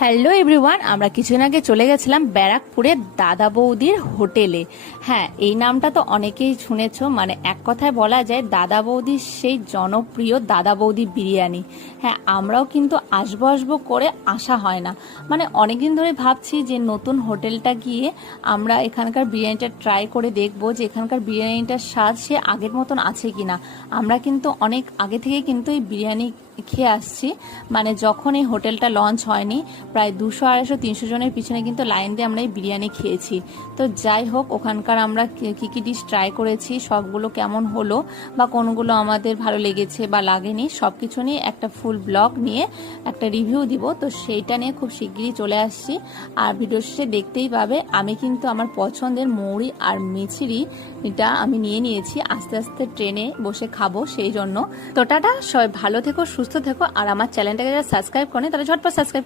Hello everyone, আমরা কিছুদিন আগে চলে গেছিলাম ব্যারাকপুরের দাদা বৌদির হোটেলে। হ্যাঁ, এই নামটা তো অনেকেই শুনেছো। মানে এক কথায় বলা যায় দাদা বৌদির সেই জনপ্রিয় দাদা বৌদি বিরিয়ানি। হ্যাঁ, আমরাও কিন্তু আসবো আসবো করে আসা হয় না। মানে অনেকদিন ধরে ভাবছি যে নতুন হোটেলটা গিয়ে আমরা এখানকার বিরিয়ানিটা ট্রাই করে দেখবো যে এখানকার বিরিয়ানিটার স্বাদ সে আগের মতন আছে কিনা। আমরা কিন্তু অনেক আগে থেকে কিন্তু এই বিরিয়ানি খেয়ে আসছি। মানে যখন এই হোটেলটা লঞ্চ হয়নি, প্রায় 200, 250, 300 জনের পিছনে কিন্তু লাইন দিয়ে আমরা এই বিরিয়ানি খেয়েছি। তো যাই হোক, ওখানকার আমরা কি কি ডিশ ট্রাই করেছি, সবগুলো কেমন হলো বা কোনগুলো আমাদের ভালো লেগেছে বা লাগেনি, সব কিছু নিয়ে একটা ফুল ব্লগ নিয়ে একটা রিভিউ দিব। তো সেইটা নিয়ে খুব শিগগিরই চলে আসছি। আর ভিডিও শেষে দেখতেই পাবে আমি কিন্তু আমার পছন্দের মৌরি আর মিছরি এটা আমি নিয়ে নিয়েছি। আস্তে আস্তে ট্রেনে বসে খাবো সেই জন্য। তো টাটা, সবাই ভালো থেকো, সুস্থ থেকো। আর আমার চ্যানেলটাকে যারা সাবস্ক্রাইব করেন তারা ঝটপট সাবস্ক্রাইব